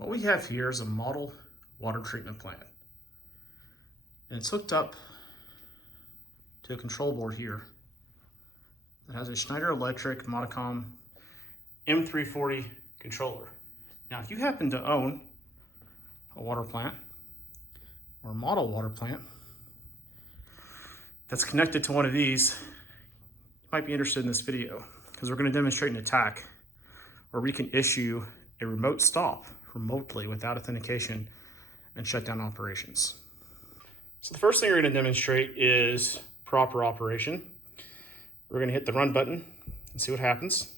What we have here is a model water treatment plant. And it's hooked up to a control board here that has a Schneider electric Modipwn M340 controller. Now, if you happen to own a water plant or a model water plant that's connected to one of these, you might be interested in this video because we're going to demonstrate an attack where we can issue a remote stop remotely without authentication and shut down operations. So the first thing we're going to demonstrate is proper operation. We're going to hit the run button and see what happens.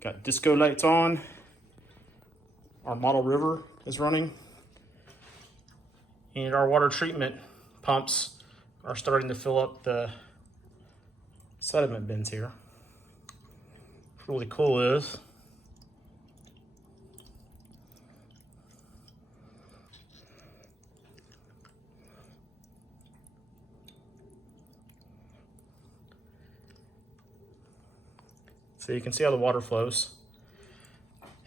Got disco lights on. Our model river is running. And our water treatment pumps are starting to fill up the sediment bins here. What's really cool is so you can see how the water flows.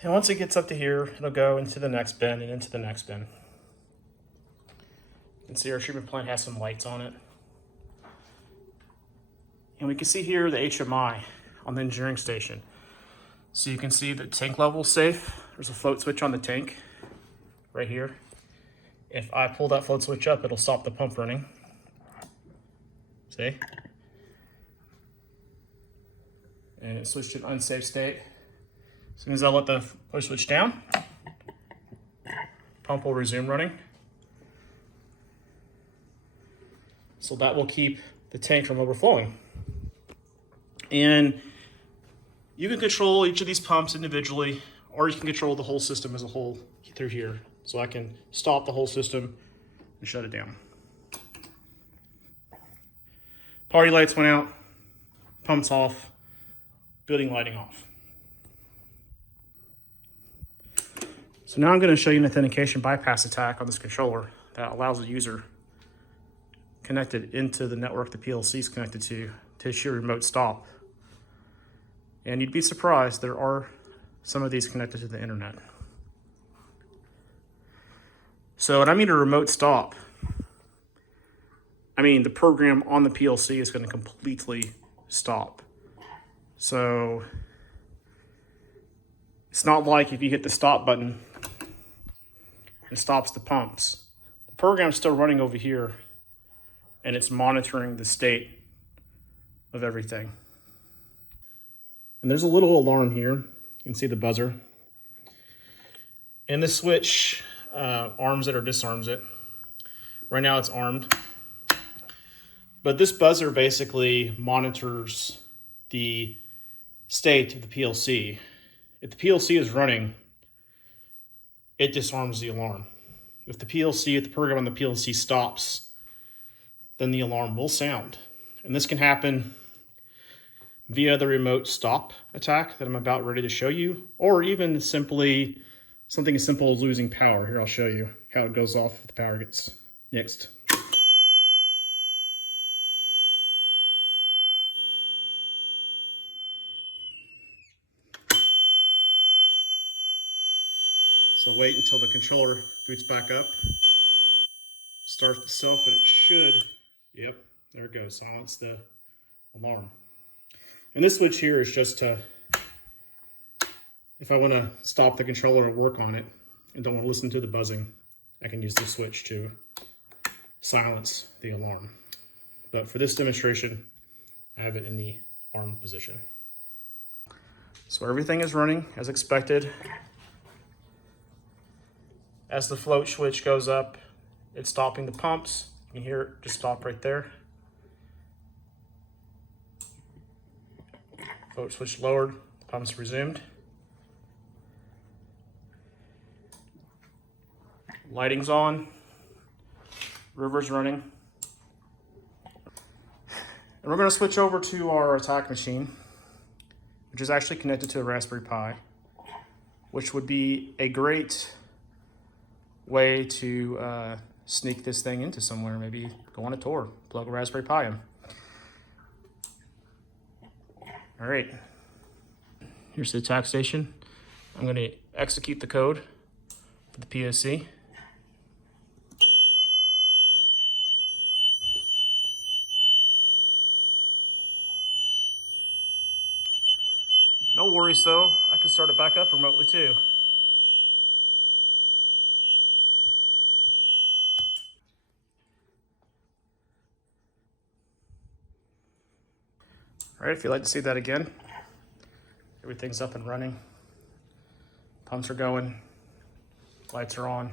And once it gets up to here, it'll go into the next bin and into the next bin. You can see our treatment plant has some lights on it. And we can see here the HMI on the engineering station. So you can see the tank level is safe. There's a float switch on the tank right here. If I pull that float switch up, it'll stop the pump running. See? And it switched to an unsafe state. As soon as I let the push switch down, pump will resume running. So that will keep the tank from overflowing. And you can control each of these pumps individually, or you can control the whole system as a whole through here. So I can stop the whole system and shut it down. Party lights went out, pumps off, building lighting off. So now I'm going to show you an authentication bypass attack on this controller that allows the user connected into the network the PLC is connected to issue a remote stop. And you'd be surprised, there are some of these connected to the internet. So when I mean a remote stop, I mean the program on the PLC is going to completely stop. So it's not like if you hit the stop button, it stops the pumps. The program's still running over here and it's monitoring the state of everything. And there's a little alarm here. You can see the buzzer. And this switch arms it or disarms it. Right now it's armed. But this buzzer basically monitors the state of the PLC. If the PLC is running, it disarms the alarm. If the program on the PLC stops, then the alarm will sound. And this can happen via the remote stop attack that I'm about ready to show you, or even simply something as simple as losing power. Here, I'll show you how it goes off if the power gets nixed. So wait until the controller boots back up, starts itself, and it should, yep, there it goes, silence the alarm. And this switch here is just to, if I want to stop the controller or work on it and don't want to listen to the buzzing, I can use this switch to silence the alarm. But for this demonstration, I have it in the armed position. So everything is running as expected. As the float switch goes up, it's stopping the pumps. You can hear it just stop right there. Float switch lowered, pumps resumed. Lighting's on, river's running. And we're going to switch over to our attack machine, which is actually connected to a Raspberry Pi, which would be a great way to sneak this thing into somewhere, maybe go on a tour, plug a Raspberry Pi in. All right, here's the attack station. I'm going to execute the code for the POC. No worries though, I can start it back up remotely too. All right, if you'd like to see that again, everything's up and running. Pumps are going, lights are on.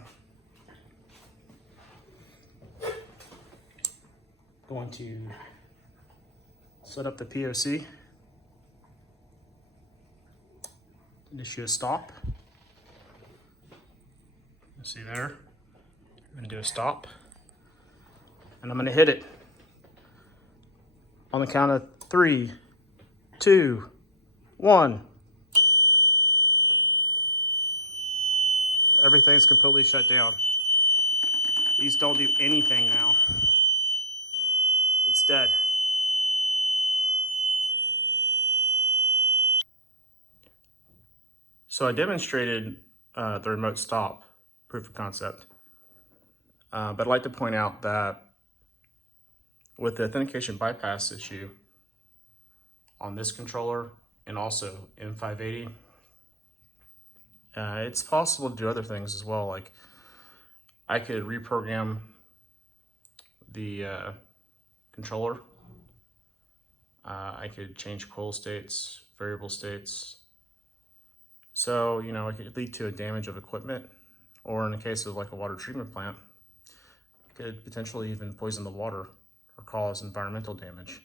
Going to set up the POC. Issue a stop. You see there? I'm gonna do a stop. And I'm gonna hit it. On the count of 3, 2, 1. Everything's completely shut down. These don't do anything now. It's dead. So I demonstrated the remote stop proof of concept, but I'd like to point out that with the authentication bypass issue on this controller and also M580, it's possible to do other things as well. Like I could reprogram the controller. I could change coil states, variable states. So, you know, it could lead to a damage of equipment, or in the case of like a water treatment plant, it could potentially even poison the water or cause environmental damage.